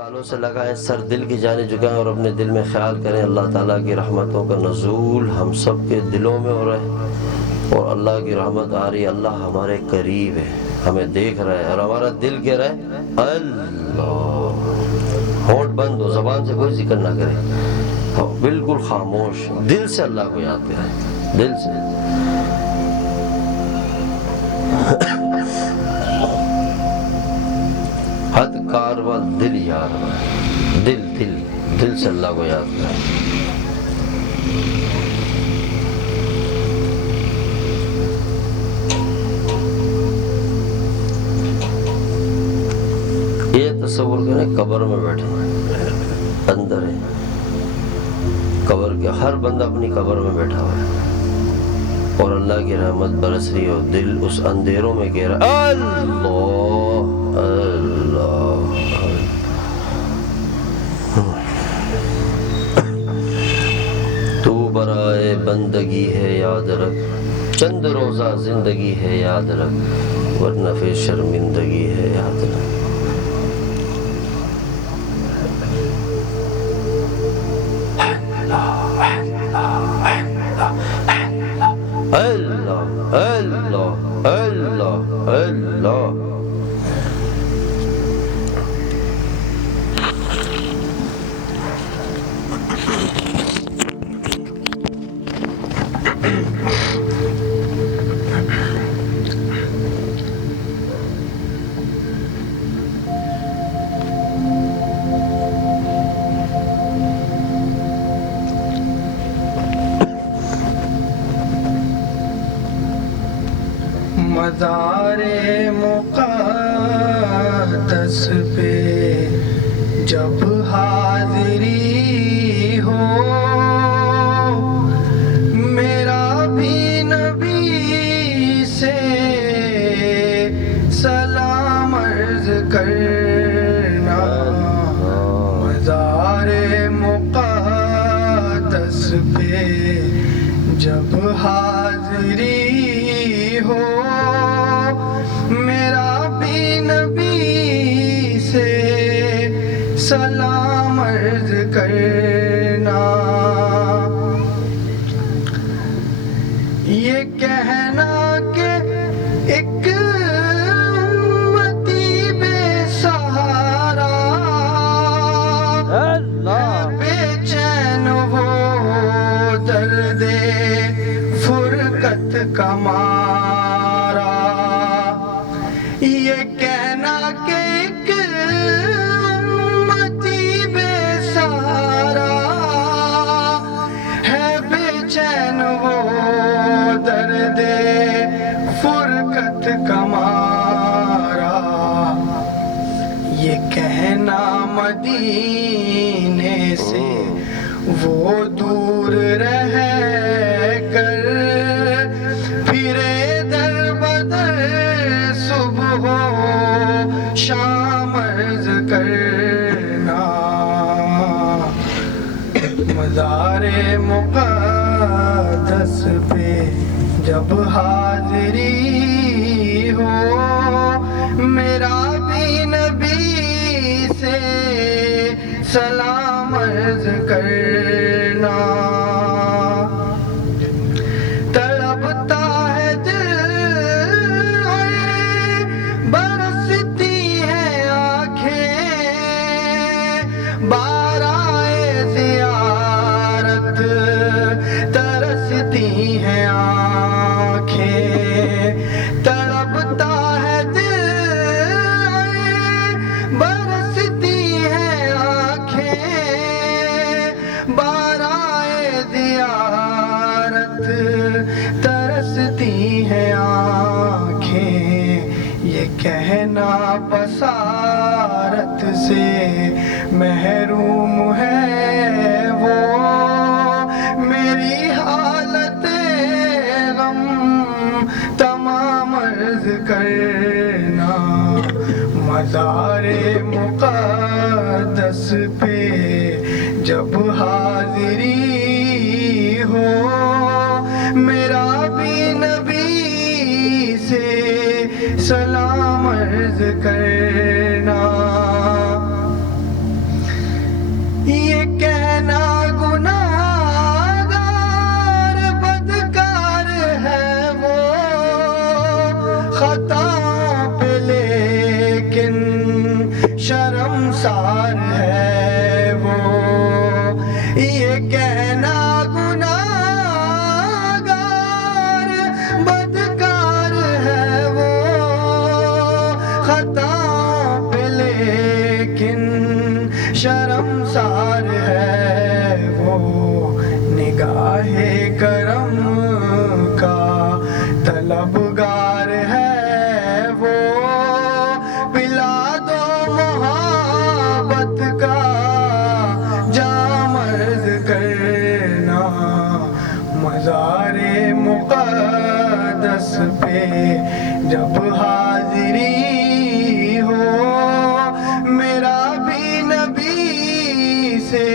تالوں سے لگائیں، سر دل کی جانب جھکائیں اور اپنے دل میں خیال کریں اللہ تعالیٰ کی رحمتوں کا نزول ہم سب کے دلوں میں ہو رہا ہے اور اللہ کی رحمت آ رہی ہے۔ اللہ ہمارے قریب ہے، ہمیں دیکھ رہا ہے اور ہمارا دل کہہ رہا ہے اللہ۔ ہونٹ بند ہو، زبان سے کوئی ذکر نہ کرے، بالکل خاموش، دل سے اللہ کو یاد کریں، دل سے۔ حد کاروال دل یار، دل دل دل سے اللہ کو یاد کریں۔ یہ تصور کریں قبر میں بیٹھے ہیں، اندر ہے قبر کے، ہر بندہ اپنی قبر میں بیٹھا ہوا ہے اور اللہ کی رحمت برس رہی ہو، دل اس اندھیروں میں کہہ رہا ہے اللہ اللہ۔ تو برائے بندگی ہے یاد رکھ، چند روزہ زندگی ہے یاد رکھ، ورنہ پھر شرمندگی ہے یاد رکھ۔ اللہ اللہ اللہ اللہ۔ مزار مقدس پہ جب حاضری ہو، میرا بھی نبی سے سلام عرض کرنا۔ مزار مقدس پہ جب حاضری ہو، میرا بھی نبی سے سلام عرض کرنا۔ یہ کہنا کہ ایک امتی بے سہارا ہے، بے چین وہ درد فرقت کا مارا۔ یہ کہنا کہ ایک امتی بے سہارا ہے، بے چین وہ درد فرقت کا مارا۔ یہ کہنا مدینے سے وہ دور رہ کر پھرے در بدر، صبح و شام عرض کرنا۔ مزار مقدس پہ جب حاضری ہو، میرا بھی نبی سے سلام عرض کرنا۔ تڑپتا ہے دل اور برستی ہے آنکھیں، بارائے زیارت ترستی ہیں آنکھیں۔ تڑپتا ہے دل اور برستی ہے آنکھیں، بارائے زیارت ترستی ہیں آنکھیں۔ یہ کہنا بصارت سے محروم ہے وہ، میری حالت غم تمام عرض کرنا۔ مزار مقدس پہ جب حاضری ہو، میرا بھی نبی سے سلام عرض کرنا۔ شرمسار ہے وہ، یہ کہنا گناہگار بدکار ہے وہ، خطاؤں پہ لیکن شرمسار ہے وہ، نگاہ کرم کا طلبگار ہے وہ، پلا دو محبت کا جام عرض کرنا، مزار مقدس پہ جب حاضری ہو، میرا بھی نبی سے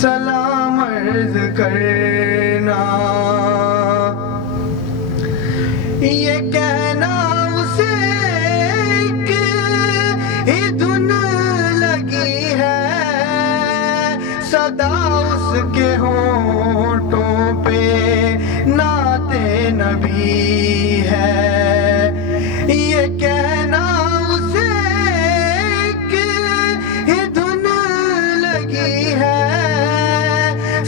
سلام عرض کرنا، یہ کہنا اسے کہ ہی دھن لگی ہے، صدا اس کے ہونٹوں پہ نعت نبی ہے، یہ کہنا اسے کہ ہی دھن لگی ہے،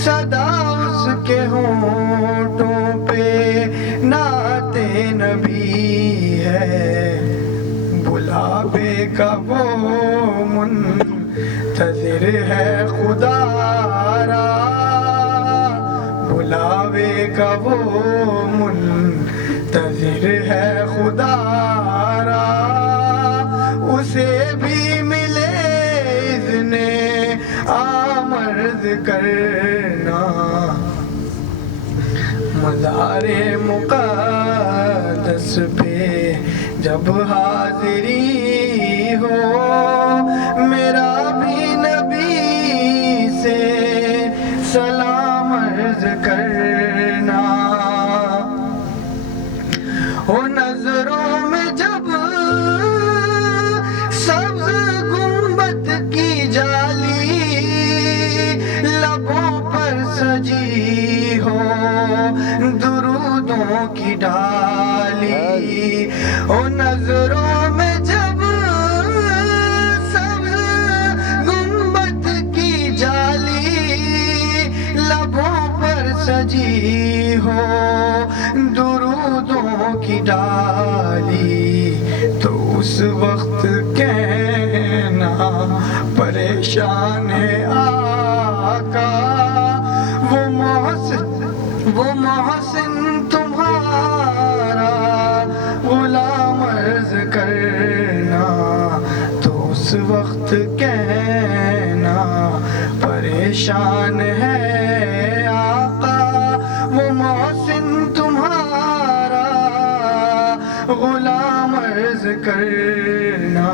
صدا اس کے ہونٹوں پہ نعت نبی ہے، بلاوے کا وہ منتظر ہے خدا را، بلاوے کا وہ منتظر ہے خدا را، اسے بھی ملے اذن آمرز کرنا، مزار مقدس پہ جب حاضری ہو، میرا بھی نبی سے سلام عرض کرنا، ہو نظروں میں جب سبز گنبد کی جالی، لبوں پر سجی ہو درودوں کی ڈالی، او نظروں میں جب سبز گنبد کی جالی، لبوں پر سجی ہو درودوں کی ڈالی، تو اس وقت کہنا پریشان ہے آقا، وہ محسن تمہارا غلام عرض کرنا، تو اس وقت کہنا پریشان ہے آقا، وہ محسن تمہارا غلام عرض کرنا،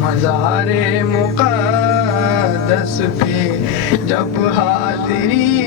مزار مقدس پہ جب حاضری